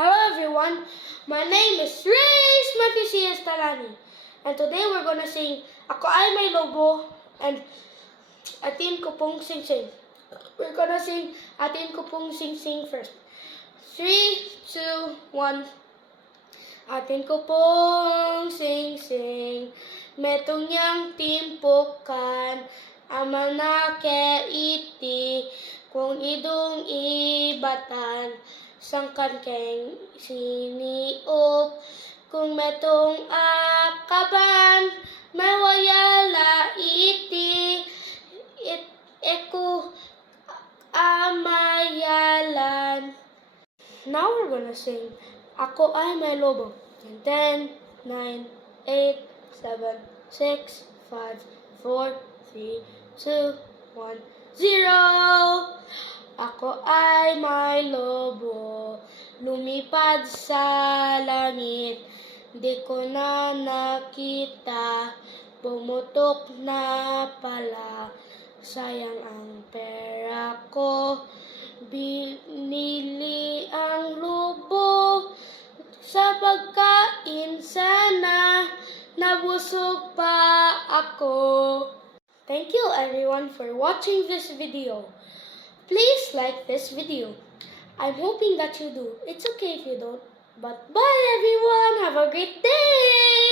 Hello everyone, my name is Reyes Matisias Talani, and today we're gonna sing Ako Ay May Lobo and Atin Ko Pong Sing Sing. We're gonna sing Atin Ko Pong Sing Sing first. 3, 2, 1. Atin ko pong sing sing, metong yang timpukan, amanake iti, kung idong ibatan, sangkan keng siniop, kung metong akaban, mawayala iti, eku amayalan. Now we're gonna sing Ako Ay May Lobo. In 10, 9, 8, 7, 6, 5, 4, 3, 2, 1, 0. Ako ay may lobo, lumipad sa langit. Di ko na nakita, pumutok na pala. Sayang ang pera ko, binili ang lobo. Sa pagkain sana, nabusog pa ako. Thank you everyone for watching this video. Please like this video. I'm hoping that you do. It's okay if you don't. But bye everyone. Have a great day.